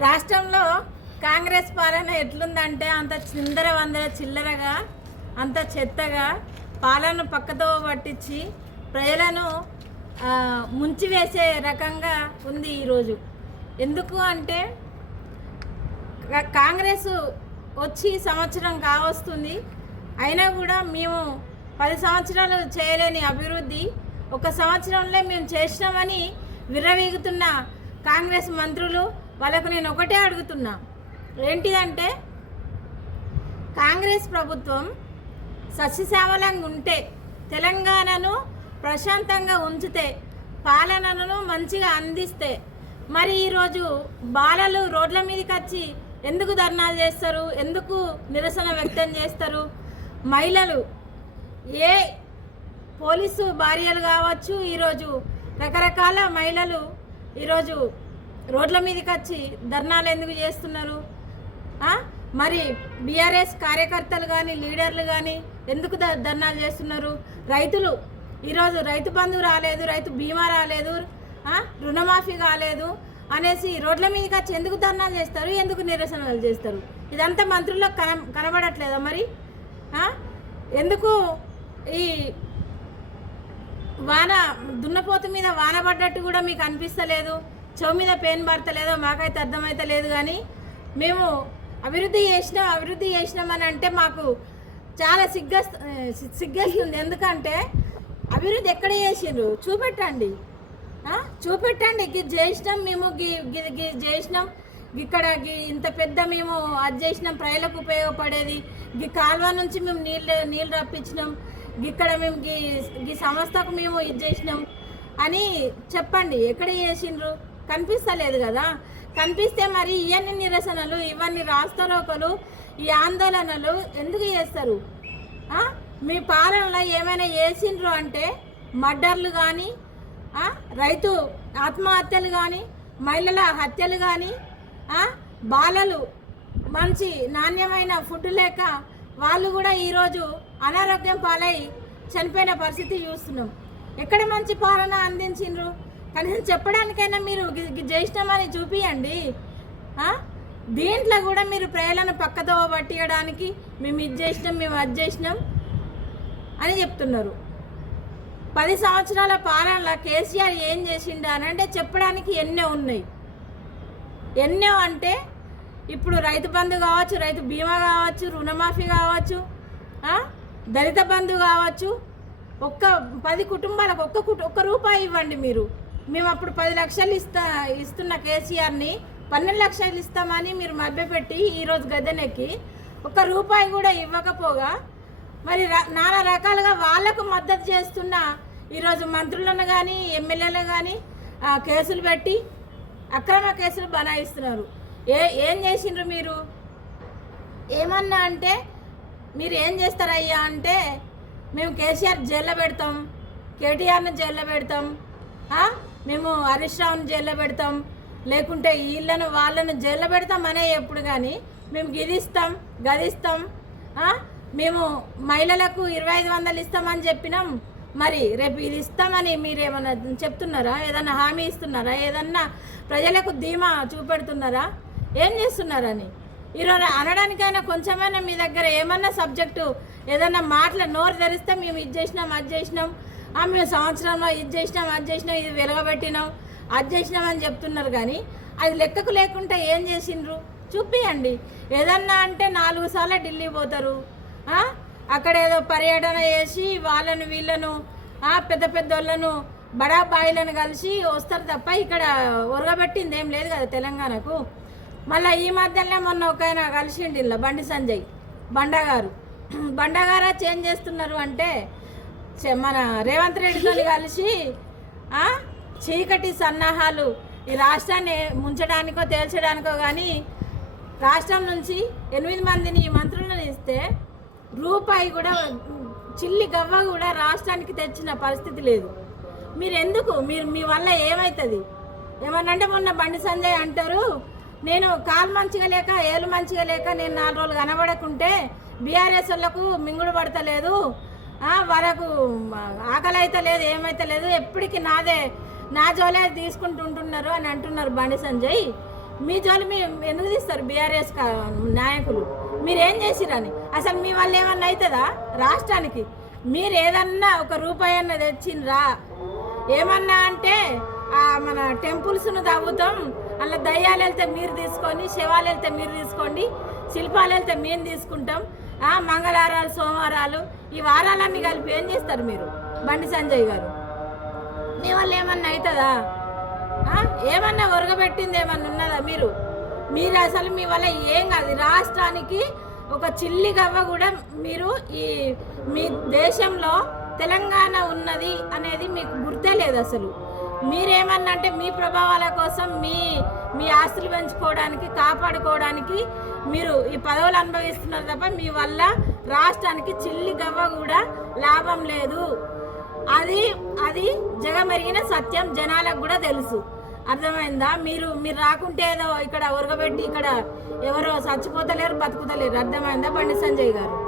రాష్ట్రంలో కాంగ్రెస్ పాలన ఎట్లుందంటే అంత చిందర వందర చిల్లరగా అంత చెత్తగా పాలన పక్కతో పట్టించి ప్రజలను ముంచివేసే రకంగా ఉంది ఈరోజు ఎందుకు అంటే కాంగ్రెస్ వచ్చి సంవత్సరం కావస్తుంది. అయినా కూడా మేము పది సంవత్సరాలు చేయలేని అభివృద్ధి ఒక సంవత్సరంలో మేము చేసినామని విర్రవీగుతున్న కాంగ్రెస్ మంత్రులు వాళ్ళకు నేను ఒకటే అడుగుతున్నా. ఏంటిదంటే కాంగ్రెస్ ప్రభుత్వం సస్యశ్యామలంగా ఉంటే తెలంగాణను ప్రశాంతంగా ఉంచితే పాలనను మంచిగా అందిస్తే మరి ఈరోజు బాలలు రోడ్ల మీదకి వచ్చి ఎందుకు ధర్నాలు చేస్తారు? ఎందుకు నిరసన వ్యక్తం చేస్తారు? మహిళలు ఏ పోలీసు భార్యలు కావచ్చు ఈరోజు రకరకాల మహిళలు ఈరోజు రోడ్ల మీదకి వచ్చి ధర్నాలు ఎందుకు చేస్తున్నారు? మరి బీఆర్ఎస్ కార్యకర్తలు కానీ లీడర్లు కానీ ఎందుకు ధర్నాలు చేస్తున్నారు? రైతులు ఈరోజు రైతు బంధు రాలేదు రైతు బీమా రాలేదు రుణమాఫీ కాలేదు అనేసి రోడ్ల మీదకి వచ్చి ఎందుకు ధర్నాలు చేస్తారు? ఎందుకు నిరసనలు చేస్తారు? ఇదంతా మంత్రులకు కన కనబడట్లేదా మరి? ఎందుకు ఈ వాన దున్నపోతు మీద వాన పడ్డట్టు కూడా మీకు అనిపిస్తలేదు? చెవు మీద పెయిన్ పడతలేదో మాకైతే అర్థమైతే లేదు కానీ మేము అభివృద్ధి చేసినాం అభివృద్ధి చేసినామని అంటే మాకు చాలా సిగ్గ సిగ్గేస్తుంది. ఎందుకంటే అభివృద్ధి ఎక్కడ చేసిండ్రు? చూపెట్టండి. చూపెట్టండి. గి చేసినాం మేము గి గి- చేసినాం. ఇక్కడ గీ ఇంత పెద్ద మేము అది చేసినాం. ప్రజలకు ఉపయోగపడేది. ఈ కాలువ నుంచి మేము నీళ్ళు నీళ్ళు రప్పించినాం. ఇక్కడ మేము గీ ఈ సంస్థకు మేము ఇది చేసినాం. అని చెప్పండి. ఎక్కడ చేసిండ్రు? కనిపిస్తలేదు కదా. కనిపిస్తే మరి ఇవన్నీ నిరసనలు ఇవన్నీ రాస్తారోకలు ఈ ఆందోళనలు ఎందుకు చేస్తారు? మీ పాలనలో ఏమైనా చేసిండ్రు అంటే మర్డర్లు కానీ రైతు ఆత్మహత్యలు కానీ మహిళల హత్యలు కానీ బాలలు మంచి నాణ్యమైన ఫుడ్ లేక వాళ్ళు కూడా ఈరోజు అనారోగ్యం పాలై చనిపోయిన పరిస్థితి చూస్తున్నాం. ఎక్కడ మంచి పాలన అందించిండ్రు? కనీసం చెప్పడానికైనా మీరు జయిష్టమని చేసినామని చూపియండి దీంట్లో కూడా మీరు ప్రజలను పక్కతో పట్టియడానికి మేము ఇది చేసినాం మేము అది చేసినాం అని చెప్తున్నారు. పది సంవత్సరాల పాలనలో కేసీఆర్ ఏం చేసిండు అని అంటే చెప్పడానికి ఎన్నో ఉన్నాయి. ఎన్నో అంటే ఇప్పుడు రైతు బంధు కావచ్చు రైతు బీమా కావచ్చు రుణమాఫీ కావచ్చు దళిత బంధు కావచ్చు ఒక్క పది కుటుంబాలకు ఒక్క కుటు ఒక్క రూపాయి ఇవ్వండి మీరు. మేము అప్పుడు పది లక్షలు ఇస్తా ఇస్తున్న కేసీఆర్ని పన్నెండు లక్షలు ఇస్తామని మీరు మభ్యపెట్టి ఈరోజు గద్దెనెక్కి ఒక్క రూపాయి కూడా ఇవ్వకపోగా మరి నానా రకాలుగా వాళ్ళకు మద్దతు చేస్తున్న ఈరోజు మంత్రులను కానీ ఎమ్మెల్యేలను కానీ కేసులు పెట్టి అక్రమ కేసులు బనాయిస్తున్నారు. ఏ ఏం చేసిండ్రు మీరు? ఏమన్నా అంటే మీరు ఏం చేస్తారయ్యా అంటే మేము కేసీఆర్ జైల్లో పెడతాం కేటీఆర్ని జైల్లో పెడతాం మేము హరీష్ రావుని జైల్లో పెడతాం. లేకుంటే వీళ్ళను వాళ్ళను జైల్లో పెడతాం అనే ఎప్పుడు కానీ మేము గిదిస్తాం గదిస్తాం మేము మహిళలకు ఇరవై ఐదు వందలు ఇస్తామని చెప్పినాం. మరి రేపు ఇది ఇస్తామని మీరు ఏమన్నా చెప్తున్నారా? ఏదన్నా హామీ ఇస్తున్నారా? ఏదన్నా ప్రజలకు ధీమా చూపెడుతున్నారా? ఏం చేస్తున్నారని? ఈరోజు అనడానికైనా కొంచెమైనా మీ దగ్గర ఏమన్నా సబ్జెక్టు ఏదన్నా మాటలు నోరు తెరిస్తే మేము ఇది చేసినాం అది చేసినాం. మేము సంవత్సరంలో ఇది చేసినాం అది చేసినాం ఇది వెలగబెట్టినాం అది చేసినాం అని చెప్తున్నారు కానీ అది లెక్కకు లేకుండా ఏం చేసిండ్రు? చూపియండి. ఏదన్నా అంటే నాలుగు సార్లు ఢిల్లీ పోతారు. అక్కడ ఏదో పర్యటన చేసి వాళ్ళను వీళ్ళను పెద్ద పెద్ద వాళ్ళను బడా బాయిలను కలిసి వస్తారు తప్ప ఇక్కడ ఒరగబెట్టింది ఏం లేదు కదా తెలంగాణకు. మళ్ళీ ఈ మధ్యనే మొన్న ఒక ఆయన కలిసిండి ఇలా బండి సంజయ్ బండగారు. బండగారా చేంజ్ చేస్తున్నారు అంటే మన రేవంత్ రెడ్డితో కలిసి చీకటి సన్నాహాలు ఈ రాష్ట్రాన్ని ముంచడానికో తేల్చడానికో కానీ రాష్ట్రం నుంచి ఎనిమిది మందిని మంత్రులను ఇస్తే రూపాయి కూడా చిల్లి గవ్వ కూడా రాష్ట్రానికి తెచ్చిన పరిస్థితి లేదు. మీరు ఎందుకు మీరు మీ వల్ల ఏమవుతుంది ఏమనంటే మొన్న బండి సంజయ్ అంటారు నేను కాలు మంచిగా లేక ఏలు మంచిగా లేక నేను నాలుగు రోజులు కనబడకుంటే బీఆర్ఎస్ వాళ్ళకు మింగుడు పడతలేదు. వరకు వాళ్ళకు ఆకలి అయితే లేదు ఏమైతే లేదు ఎప్పటికీ నాదే నా జోలే తీసుకుంటుంటున్నారు అని అంటున్నారు బండి సంజయ్. మీ జోలు మీ ఎందుకు తీస్తారు బీఆర్ఎస్ నాయకులు? మీరేం చేసిరని? అసలు మీ వాళ్ళు ఏమన్నా అవుతుందా రాష్ట్రానికి? మీరు ఏదన్నా ఒక రూపాయి అన్న తెచ్చిండ్రా? ఏమన్నా అంటే మన టెంపుల్స్ను తవ్వుతాం అలా దయ్యాలు వెళ్తే మీరు తీసుకొని శివాలు వెళ్తే మీరు తీసుకోండి శిల్పాలు వెళ్తే మేము తీసుకుంటాం. మంగళవారాలు సోమవారాలు ఈ వారాలన్నీ కలిపి ఏం చేస్తారు మీరు? బండి సంజయ్ గారు. మీ వల్ల ఏమన్నా అవుతుందా ఏమన్నా ఒరగబెట్టింది ఏమన్నా ఉన్నదా మీరు? మీరు అసలు మీ వల్ల ఏం కాదు. రాష్ట్రానికి ఒక చిల్లి గవ్వ కూడా మీరు ఈ మీ దేశంలో తెలంగాణ ఉన్నది అనేది మీకు గుర్తే లేదు అసలు. మీరేమన్నా అంటే మీ ప్రభావాల కోసం మీ మీ ఆస్తులు పెంచుకోవడానికి కాపాడుకోవడానికి మీరు ఈ పదవులు అనుభవిస్తున్నారు తప్ప మీ వల్ల రాష్ట్రానికి చిల్లి గవ్వ కూడా లాభం లేదు. అది అది జగమెరిగిన సత్యం జనాలకు కూడా తెలుసు. అర్థమైందా? మీరు మీరు రాకుంటే ఏదో ఇక్కడ ఉరగబెట్టి ఇక్కడ ఎవరో చచ్చిపోతలేరు బతుకుతలేరు. అర్థమైందా బండి సంజయ్ గారు?